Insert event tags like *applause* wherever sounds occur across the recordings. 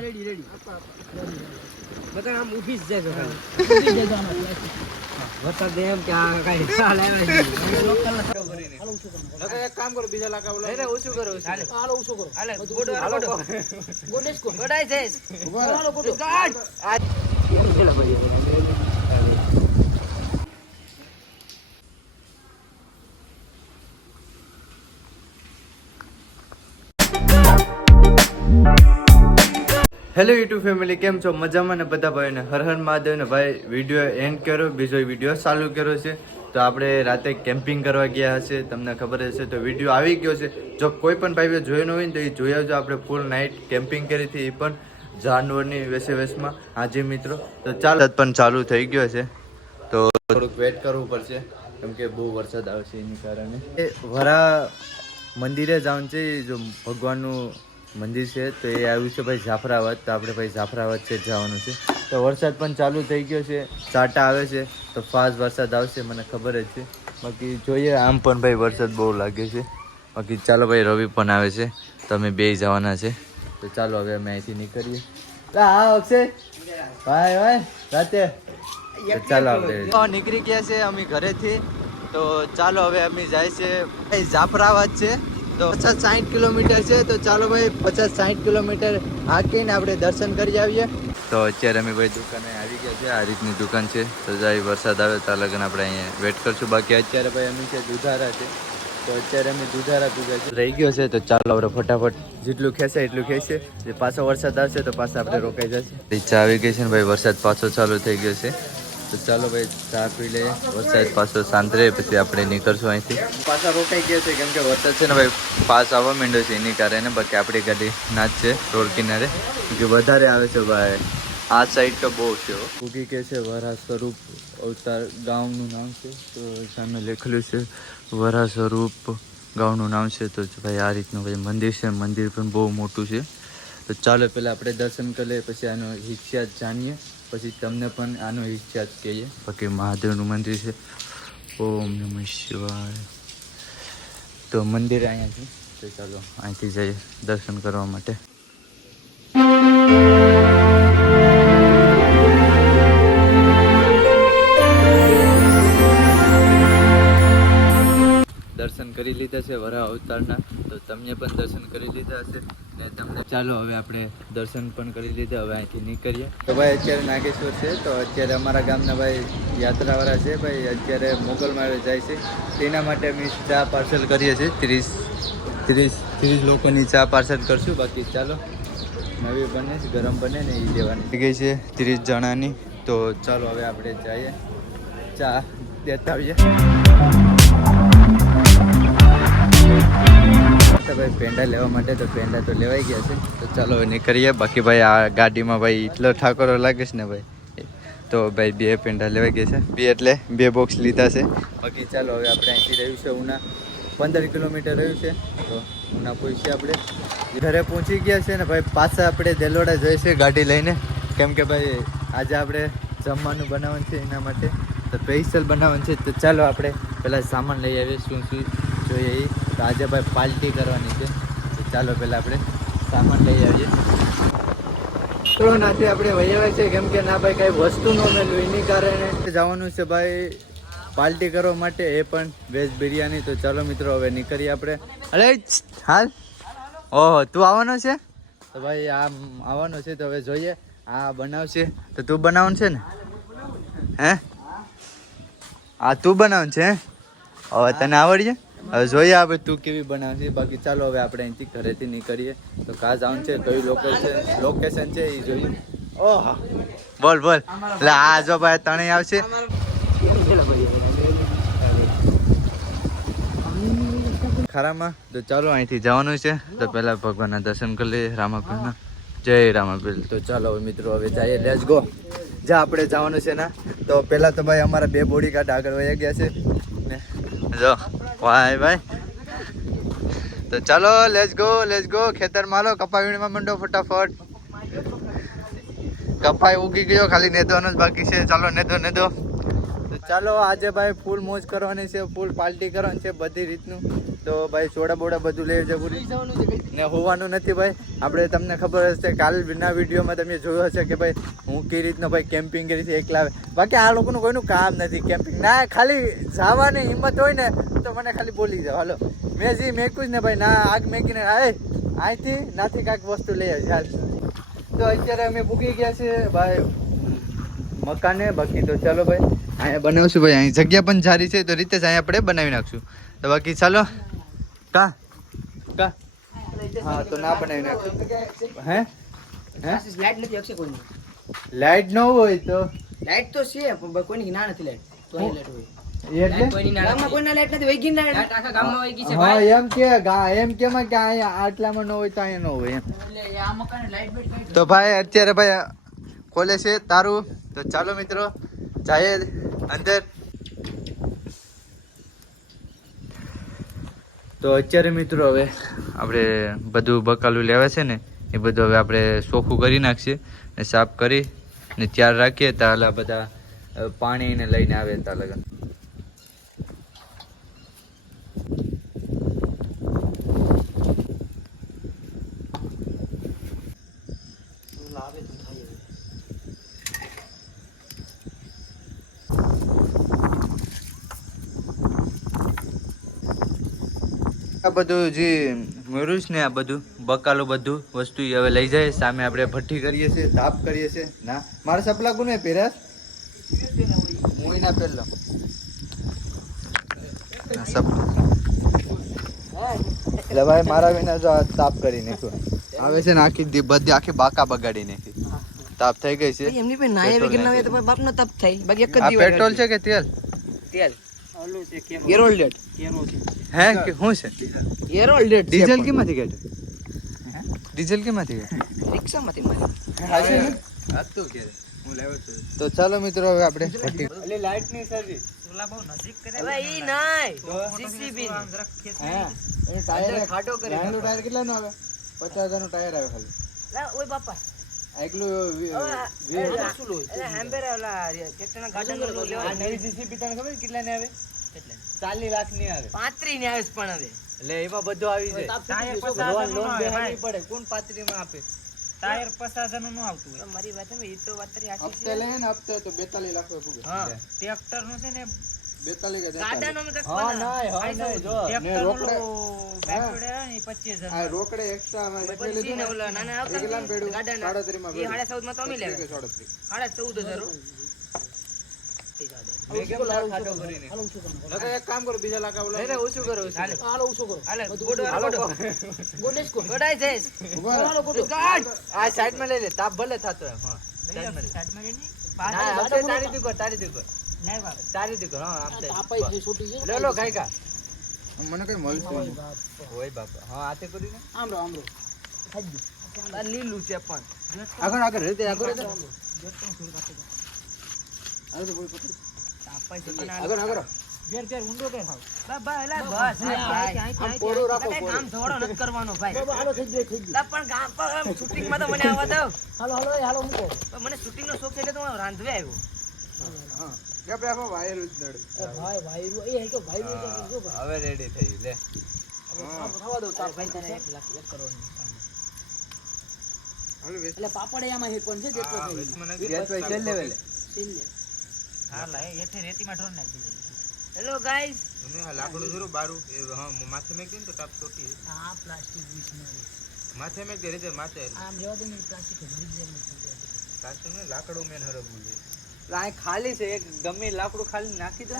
Ready ready બધા આમ ઊભી જ જાય ખાલી. *laughs* વરસાદ એમ કે આ કાંઈ ચાલ આવે છે. એક કામ કરો બીજા લાકા બોલો અરે ઓછું કરો ઓછું કરો. હાલે, ગોડો, હાલો, ગોડો. ગાડ. આ- હેલો યુટ્યુબ ફેમિલી કેમ છો? મજામાં ને બધા ભાઈને હર હર મહાદેવ ને ભાઈ વીડિયો એન્ડ કર્યો, બીજો વીડિયો ચાલુ કર્યો છે. તો આપણે રાતે કેમ્પિંગ કરવા ગયા હશે, તમને ખબર હશે. તો વીડિયો આવી ગયો છે. જો કોઈ પણ ભાઈએ જોયો ન હોય ને તો એ જોઈ આવજો. આપણે ફૂલ નાઇટ કેમ્પિંગ કરી હતી એ પણ જાનવરની વેસે વેસમાં. હાજી મિત્રો, તો ચાલ પણ ચાલુ થઈ ગયો છે. તો થોડુંક વેટ કરવું પડશે, કેમ કે બહુ વરસાદ આવશે એની કારણે. વરા મંદિરે જવાનું છે, જો ભગવાનનું મંદિર છે, તો એ આવ્યું છે ભાઈ જાફરાબાદ. તો આપણે ભાઈ જાફરાબાદ છે જવાનું છે. તો વરસાદ પણ ચાલુ થઈ ગયો છે. ચાટા આવે છે, તો ફાસ્ટ વરસાદ આવશે, મને ખબર જ છે. બાકી જોઈએ, આમ પણ ભાઈ વરસાદ બહુ લાગે છે. બાકી ચાલો ભાઈ, રવિ પણ આવે છે. તો અમે બે જવાના છે. તો ચાલો હવે અમે અહીંથી નીકળીએ. આ અક્ષય. ભાઈ ભાઈ, રાતે. ચાલો આપણે નીકળી ગયા છે અમે ઘરેથી. તો ચાલો હવે અમે જાય છે. જાફરાબાદ છે. તો પચાસ સાઠ કિલોમીટર છે. તો ચાલો ભાઈ, પચાસ સાઠ કિલોમીટર હાકીને આપણે દર્શન કરી આવીએ. તો અત્યારે અમે ભાઈ દુકાને આવી ગયા છે. આ રીતની દુકાન છે. તો જાય વરસાદ આવે તો લગન આપણે અહીંયા વેટ કરશું. બાકી અત્યારે ભાઈ અમે છે દુધારા છે. તો અત્યારે અમે દુધારા પીધા છે રહી ગયો છે. તો ચાલો આપણે ફટાફટ જેટલું ખેંચે એટલું ખેંચે જે પાછો વરસાદ આવશે તો પાછા આપણે રોકાઈ જશે ઈચ્છા આવી ગઈ છે ને ભાઈ. વરસાદ પાછો ચાલુ થઈ ગયો છે. તો ચાલો ભાઈ, ચા પી લઈએ. વરસાદ પાછો શાંત પછી આપણે નીકળશું અહીંથી. પાછા રોકાઈ ગયા છે, કેમ કે વરસાદ છે ને ભાઈ, પાસ આવવા માંડ્યો છે, એની કારણે, બાકી આપણી ગાડી ના જ છે, રોડ કિનારે. કે વધારે આવે છે ભાઈ. આ સાઈડ તો બહુ છે. કુકી કે છે વરા સ્વરૂપ અવતાર ગામનું નામ છે. તો સામે લખેલું છે વરા સ્વરૂપ ગામનું નામ છે. તો ભાઈ, આ રીતનું ભાઈ મંદિર છે. મંદિર પણ બહુ મોટું છે. તો ચાલો, પહેલાં આપણે દર્શન કરી લઈએ, પછી આનો હિસ્સા જાણીએ. પછી તમને પણ આનો ઇતિહાસ કહીએ. બાકી મહાદેવનું મંદિર છે. ઓમ નમઃ શિવાય. તો મંદિર અહીંયા છે. તો ચાલો અહીંથી જઈએ દર્શન કરવા માટે. દર્શન કરી લીધા છે વરા અવતારના. તમને પણ દર્શન કરી લીધા હશે ને તમને ચાલો હવે આપણે દર્શન પણ કરી લીધા, હવે અહીંથી નીકળીએ. તો ભાઈ અત્યારે નાગેશ્વર છે, તો અત્યારે અમારા ગામના ભાઈ યાત્રાવાળા છે, ભાઈ અત્યારે મોગલ માળે જાય છે. તેના માટે અમે ચા પાર્સલ કરીએ છીએ, ત્રીસ ત્રીસ ત્રીસ લોકોની ચા પાર્સલ કરશું. બાકી ચાલો, નવી બને છે ગરમ બને ને એ લેવાની. ગઈ છે ત્રીસ જણાની, તો ચાલો હવે આપણે જઈએ, ચા દેતા આવીએ. તો ભાઈ પેંડા લેવા માટે તો પેંડા તો લેવાઈ ગયા છે. તો ચાલો નીકળીએ. બાકી ભાઈ આ ગાડીમાં ભાઈ એટલો ઠાકોરો લાગે છે ને ભાઈ? તો ભાઈ બે પેંડા લેવાઈ ગયા છે. બે એટલે બે બોક્સ લીધા છે. બાકી ચાલો હવે આપણે અહીંથી રહ્યું છે ઉના. પંદર કિલોમીટર રહ્યું છે. તો ઉના પહોંચીએ આપણે. ઘરે પહોંચી ગયા છે ને ભાઈ પાછા આપણે દેલોડા છીએ ગાડી લઈને. કેમ કે ભાઈ આજે આપણે જમવાનું બનાવવાનું છે એના માટે. તો સ્પેશિયલ બનાવવાનું છે. તો ચાલો આપણે પહેલાં સામાન લઈ આવીએ શું શું જોઈએ એ. તો આજે ભાઈ પાર્ટી કરવાની છે. તો ચાલો પહેલાં આપણે સામાન લઈ આવીએ. તો નાથી આપણે વૈયા છે કેમ કે ના ભાઈ કાંઈ વસ્તુ ન મેળવ્યું એની કારણે. જવાનું છે ભાઈ પાર્ટી કરવા માટે, એ પણ વેજ બિરયાની. તો ચાલો મિત્રો, હવે નીકળીએ આપણે. અરે, હાલ. ઓહો, તું આવવાનો છે? તો ભાઈ આ આવવાનો છે, તો હવે જોઈએ. આ બનાવશે. તો તું બનાવવાનું છે ને? હે? આ તું બનાવવાનું છે? હવે તને આવડશે? હવે જોઈએ આપણે તું કેવી બનાવશે. બાકી ચાલો હવે આપણે અહીંથી ઘરેથી નીકળીએ. તો કા જવાનું છે, તો કયું લોકેશન લોકેશન છે, એ જોઈએ. ઓહ. બોલ બોલ. એટલે આ જો ભાઈ તણે આવશે. ખરામાં? તો ચાલો અહીંથી જવાનું છે. તો પહેલાં ભગવાનના દર્શન કરી લઈએ, રામાપીરના. જય રામાપીર. તો ચાલો હવે મિત્રો, હવે જઈએ. લેટ્સ ગો જ્યાં આપણે જવાનું છે ને. તો પહેલાં તો ભાઈ અમારા બે બોડી ગાર્ડ આગળ વહી ગયા છે. ને, જો. ભાઈ ભાઈ. તો ચાલો લેટ્સ ગો લેટ્સ ગો ખેતર માલો કપા વીણમાં મંડો ફટાફટ. કપાઈ ઉગી ગયો, ખાલી નેદવાનો જ બાકી છે. ચાલો, નેદો નેદો. તો ચાલો, આજે ભાઈ ફૂલ મોજ કરવાની છે, ફૂલ પાર્ટી કરવાની છે, બધી રીતનું. તો ભાઈ સોડા બોડા બધું લઈ જવું ને હોવાનું નથી ભાઈ. આપણે તમને ખબર હશે કાલના વિડીયોમાં તમે જોયું હશે કે ભાઈ હું કઈ રીતનો ભાઈ કેમ્પિંગ કરી છે એકલા. આવે બાકી આ લોકોનું કોઈનું કામ નથી. કેમ્પિંગ ના, ખાલી જવાની હિંમત હોય ને તો મને ખાલી બોલી જાઓ હાલો. મેં જે મેકું જ ને ભાઈ. ના, આગ મેકીને આય અહીંથી નાથી કાંઈક વસ્તુ લઈ જાય તો અત્યારે અમે પૂકી ગયા છે ભાઈ મકાને. બાકી તો ચાલો ભાઈ. અહીંયા બનાવશું ભાઈ. અહીં જગ્યા પણ સારી છે. તો રીતે જ અહીંયા આપણે બનાવી નાખશું. તો બાકી ચાલો. કા? કા? હા તો ના બનાવી નાખ. હે? હે? લાઈટ નથી અક્ષય કોઈ લાઈટ ન હોય તો? લાઈટ તો છે પણ કોઈની ના નથી લાઈટ. તો અહીં લાઈટ હોય. એટલે? ગામમાં કોઈના લાઈટ નથી? વહી ગઈ ને લાઈટ આખા ગામમાં વહી ગઈ છે હા એમ કે એમ કે કે અહીંયા આટલામાં ન હોય તો અહીંયા ન હોય એમ. એટલે આ મકાન લાઈટ તો ભાઈ અત્યારે ભાઈ ખોલે છે તારું. તો ચાલો મિત્રો જાય અંદર તો અત્યારે મિત્રો હવે આપણે બધું બકાલું લેવા છે ને, એ બધું હવે આપણે ચોખ્ખું કરી નાખીએ ને સાફ કરી ને ત્યાર રાખીએ આ બધા પાણીને લઈને આવે ત્યાં આ બધું જે મળ્યું છે ને આ બધું બકાલો બધું વસ્તુ હવે લઈ જાય. સામે આપણે ભઠ્ઠી કરીએ છીએ તાપ કરીએ છીએ. ના મારે સપલા કોને પહેર્યા હું ના પહેરલો એટલે ભાઈ મારા વિના જો તાપ કરી નાખ્યું. આવે છે ને આખી બધી આખી બાકા બગાડી નાખી. તાપ થઈ ગઈ છે. એમની નાય વગર ના હોય તો બાપ નો તપ થાય. બાકી એક જ પેટ્રોલ છે કે તેલ? તેલ. એરોલ ડેટ હે કે શું છે એરોલ ડેટ ડીઝલ કેમાંથી કાઢ્યું ડીઝલ કેમાંથી કાઢ્યું રિક્ષામાંથી મારી તો ચાલો મિત્રો હવે આપણે લાઈટની સર્વિસ હવે ઈ નાય જીસીબી ખાડો કરે. ટાયર કેટલા નો આવે પચાસનું ટાયર આવે ખાલી લા ઓય બાપા એકલું વી- વી- અરે હેમ્બેર ઓલા ટ્રેક્ટર ના ગાર્ડન નો લેવા નવી જીસીબી તને ખબર કેટલા ને આવે ચાલીસ લાખની આવે. પાંત્રી ની આવે પણ હવે. એટલે એમાં બધું આવી જાય. લોન દેવાની પડે. કોણ પાંત્રી માં આપે? ટાયર પચાસનું ન આવતું હોય. મારી વાત એ તો વાત તારી હપ્તે લે ને હપ્તે તો બેતાલીસ લાખ રૂપિયા હા. ટ્રેક્ટરનું છે ને બેતાલીસ કે ગાર્ડન તેતાલીસ. અમે હા નાય હા નાય જો. ને રોકડે બેટરી ને પચીસ આ હજાર રોકડે એક્સ્ટ્રા માં પછી લીધું ને ને. ઓલા નાના આવતા એ કેટલામાં પડ્યું? ગાર્ડન એ પડ્યું. સાડા ચૌદમાં તો અમે લેવા કે સાડત્રીસ. એક કામ કરો બીજા ઓલા નહીં, ઓછું કરો, ઓછું હાલો. ઓછું કરો. હાલે, ગોડો, હાલો, ગોડો. ગોડાઈ જઈશ. ગાડ. આ સાઈડમાં લઈ લે. તાપ ભલે થતો હા. માં પાછળ તારી દીકરો તારી તારી દીકરો હા આમ થાય. લે લો ગાય મને કઈ ઓય બાપા હા આતે કરી ને આ લીલું છે પણ. આગળ આગળ રીતે આગળ રીતે. મને શૂટિંગ શૂટિંગનો શોખ એટલે હું રાંધવે આવ્યો. હવે રેડી થઈ લે પાપડ છે વેચવાય છે હેલો ગાઈસ મને લાકડું જરૂર બારું. એ હા માથે મેક દે ને તો તાપ ચોટી આ પ્લાસ્ટિક વિસનરી માથે મેક દે રીતે માથે. આમ રેવા દે ને પ્લાસ્ટિક ને લાકડું મેન હરબવું છે. આ ખાલી છે એક ગમે લાકડું ખાલી નાખી દે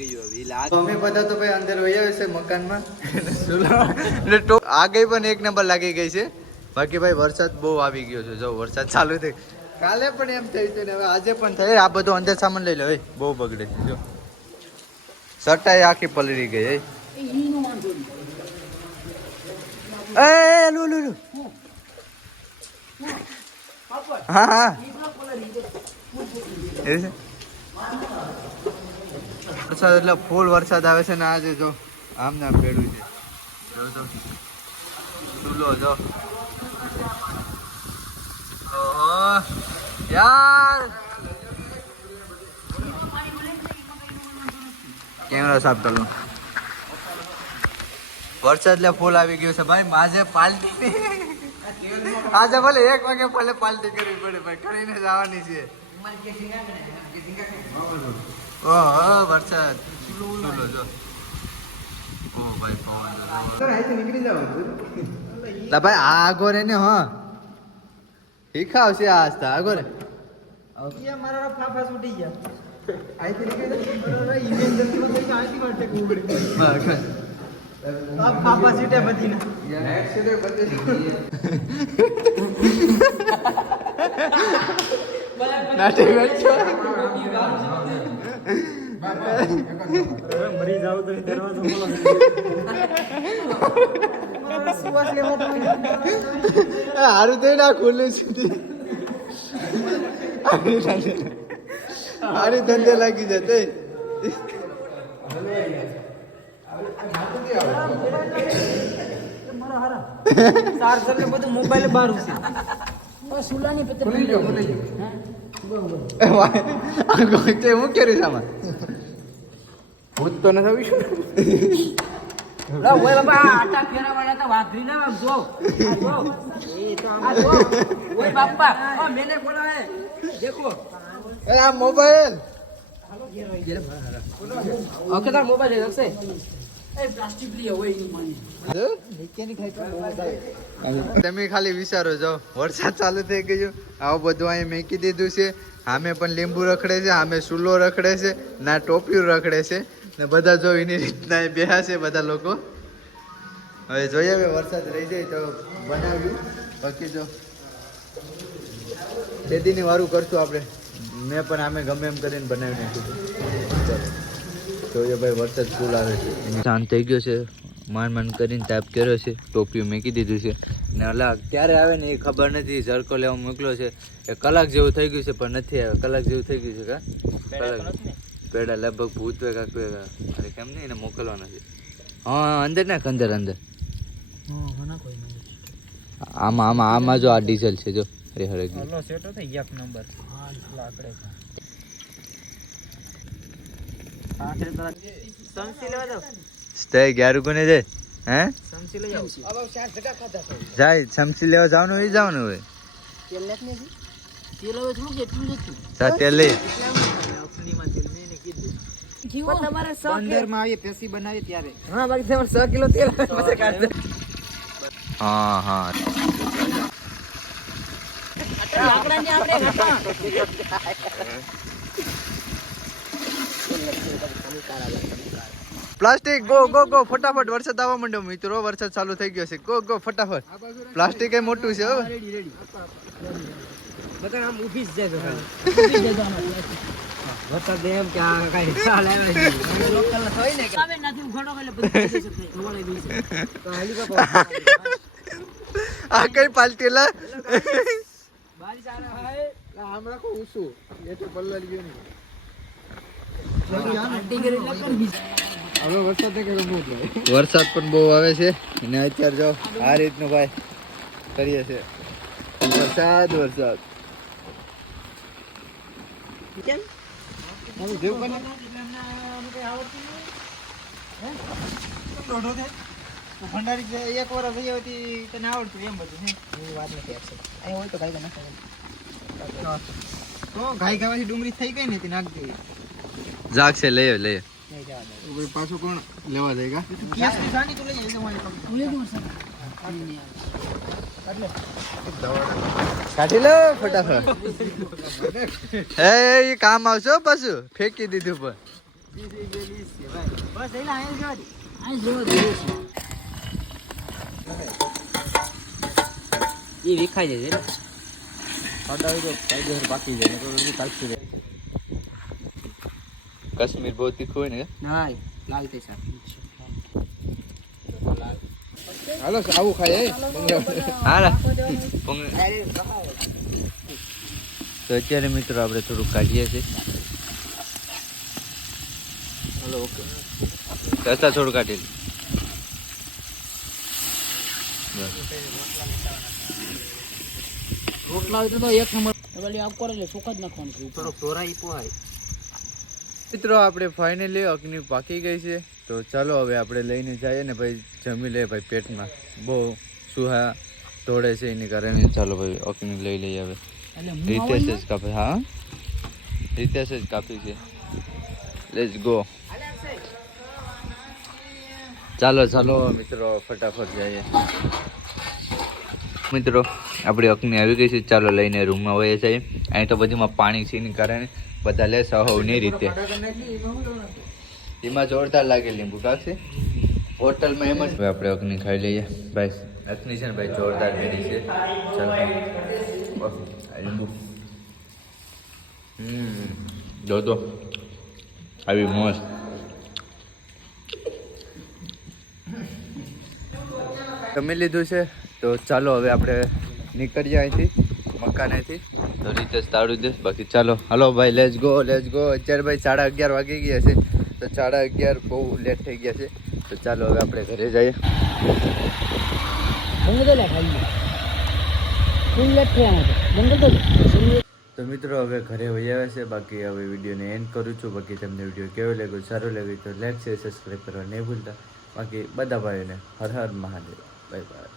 ગયું હવે લાગ અમે બધા તો ભાઈ અંદર વહી આવે છે મકાનમાં. એટલે ટો આગળ પણ એક નંબર લાગી ગઈ છે. બાકી ભાઈ વરસાદ બહુ આવી ગયો છે. જો વરસાદ ચાલુ થઈ કાલે પણ એમ થયું હતું ને હવે આજે પણ થાય. આ બધું અંદર સામાન લઈ લો, એ. બહુ બગડે જો. સટાઈ આખી પલળી ગઈ, એ. લુ લુ લો હા હા. વરસાદ એટલે ફૂલ વરસાદ આવે છે ને આજે જો આમ ના પેડું છે. જો તો ચૂલો જો. ઓહો. યાર. કેમેરા સાફ કર વરસાદ એટલે ફૂલ આવી ગયો છે ભાઈ, માજે પાલટી. આજે ભલે એક વાગે ભલે પાલટી કરવી પડે ભાઈ, કરીને જવાની છે. ઓહો, વરસાદ. ચૂલો જો ભાઈ, પવન. ભાઈ, આ આગો રે ને, હા. શીખાવશે આ આસ્તા આગો રે મારા ફાફા છૂટી ગયા. મરી જાવ તો દરવાજો તો હારું થઈ ના ખુલ્લું સુધી. હારી ધંધે લાગી જતે ચાર્જર બધું મોબાઈલ બહાર છે સુલાની તે હું કર્યું સામાન ભૂત તો નથી આવી લા ઓય બાબા આટા ફેરા વાળા તો વાઘરી ના જો જો. એ તો આમ જો. ઓય બાપા ઓ મેને બોલા દેખો. એ આ મોબાઈલ. ઓકે તાર મોબાઈલ લઈ શકશે એ પ્લાસ્ટિક લઈ હોય એની માની. તમે ખાલી વિચારો જાઓ વરસાદ ચાલુ થઈ ગયો આવું બધું અહીં મેકી દીધું છે. આમે પણ લીંબુ રખડે છે આમે સુલો રખડે છે ના ટોપિયું રખડે છે. ને બધા જો એની રીતના બેહા છે બધા લોકો. હવે જોઈએ, હવે વરસાદ રહી જાય તો બનાવ્યું. બાકી જો ખેતીની વારું કરશું આપણે. મેં પણ આમે ગમે એમ કરીને બનાવી નાખ્યું. જોઈએ ભાઈ, વરસાદ ફૂલ આવે છે. શાંત થઈ ગયો છે. માંડ માંડ કરીને તાપ કર્યો છે. ટોપીઓ મેકી દીધું છે. ને અલા, ક્યારે આવે ને એ ખબર નથી. ઝરકો લેવા મોકલ્યો છે. એ કલાક જેવું થઈ ગયું છે, પણ નથી આવે. કલાક જેવું થઈ ગયું છે કા? કલાક. પેડા લગભગ ભૂત હોય કાંક હોય અરે કેમ નહીં એને મોકલવાના છે. હા અંદર નાખ અંદર અંદર. આમાં આમાં આમાં જો આ ડીઝલ છે જો. અરે હરે હલો સેટો થઈ ગયા એક નંબર. લાકડે સમસી લેવા દો સ્ટે ગ્યારું કોને જાય? હે? સમસી લઈ આવ. હવે ચાર જગા ખાધા છે. જાય સમસી લેવા જવાનું હોય જવાનું હોય. તેલ લેત તેલ હવે કેટલું તેલ નહીં કીધું તમારે સ બંદરમાં આવી પેસી બનાવી ત્યારે. હા બાકી તમારે સ કિલો તેલ પછી કાઢશે હા હા. લાકડાની આપણે હતા પ્લાસ્ટિક ગો ગો ગો ફટાફટ વરસાદ આવવા માંડ્યો મિત્રો. વરસાદ ચાલુ થઈ ગયો છે. ગો ગો ફટાફટ. પ્લાસ્ટિક એ મોટું છે બધા આમ ઊભી જ જાય ઊભી જ જાય વરસાદ એમ કે આ કઈ ચાલ આવે છે. લોકલ હોય ને કે આવે નથી ઉઘાડો એટલે બધું થઈ જશે ધોવાઈ ગઈ છે તો હેલિકોપ્ટર આ કઈ પાલટેલા બારીશ આ રહા હે આમ રાખો નહીં. હવે વરસાદ પણ બહુ આવે છે. અને અત્યારે જો આ રીતનું ભાઈ કરીએ છે. વરસાદ વરસાદ. કેમ? હવે જેવું બને. ભંડારી એક વાર થઈ હતી તને આવડતું એમ બધું એવી વાત નથી અહીં હોય તો કાંઈ ના તો ગાય ખાવાથી ડુંગળી થઈ ગઈ ને તે નાખ દેવી જાગશે લઈએ લઈએ નહીં જવા દે. પાછું કોણ લેવા જાય કા કેસની સાની તો લઈ આવી તમારી હું લઈ દઉં સર કાઢી લો ફટાફટ. એ એ કામ આવશો પાછું. ફેંકી દીધું પણ. એ વિખાઈ જાય છે કાશ્મીર બહુ તીખું હોય ને લાલ તે સાહેબ હાલો આવું ખાય એ હા? રા. પોંગ- તો અત્યારે મિત્રો આપણે થોડુંક કાઢીએ છીએ. હાલો ઓકે. રસ્તા થોડું કાઢી લે. રોટલા હોય તો એક નંબર. ઓલી આપ કરે એટલે ચોખા જ નાખવાનું છે. ઉપર તોરાઈ પોહાય. મિત્રો આપણે ફાઇનલી અગ્નિ પાકી ગઈ છે. તો ચાલો હવે આપણે લઈને જઈએ ને ભાઈ જમી લે ભાઈ પેટમાં. બહુ સુહા તોડે છે એની કારણે. ચાલો ભાઈ ઓકની લઈ લઈએ હવે. રીતેશ જ કાપે હા? રીતેશ જ કાપી છે. લેટ્સ ગો ચાલો ચાલો મિત્રો ફટાફટ જઈએ. મિત્રો આપણી અગ્નિ આવી ગઈ છે. ચાલો લઈને રૂમમાં વહી છીએ અહીં તો બધીમાં પાણી છે એની કારણે બધા લે સહવની રીતે. એમાં જોરદાર લાગે લીંબુ કાકશે હોટલમાં એમ જ હવે આપણે અગ્નિ ખાઈ લઈએ. ભાઈ અગ્નિ છે ને ભાઈ જોરદાર કરી છે. ચાલો લીંબુ. હમ. જો તો. આવી મોજ. જમી લીધું છે તો ચાલો હવે આપણે નીકળીએ અહીંથી મકાનેથી તો રીતે સારું દેશ બાકી ચાલો. હલો ભાઈ લેજ ગો લેજ ગો અત્યારે ભાઈ સાડા અગિયાર વાગી ગયા છે. તો સાડા અગિયાર બહુ લેટ થઈ ગયા છે. તો ચાલો હવે આપણે ઘરે જઈએ. બંધ તો લે ખાઈ ફૂલ લેટ થયા બંધ તો તો મિત્રો હવે ઘરે વહી આવ્યા છે. બાકી હવે વિડીયોને એન્ડ કરું છું. બાકી તમને વીડિયો કેવો લાગ્યો, સારો લાગ્યો તો લાઈક છે સબસ્ક્રાઈબ કરવા નહીં ભૂલતા. બાકી બધા ભાઈઓને હર હર મહાદેવ. Bye bye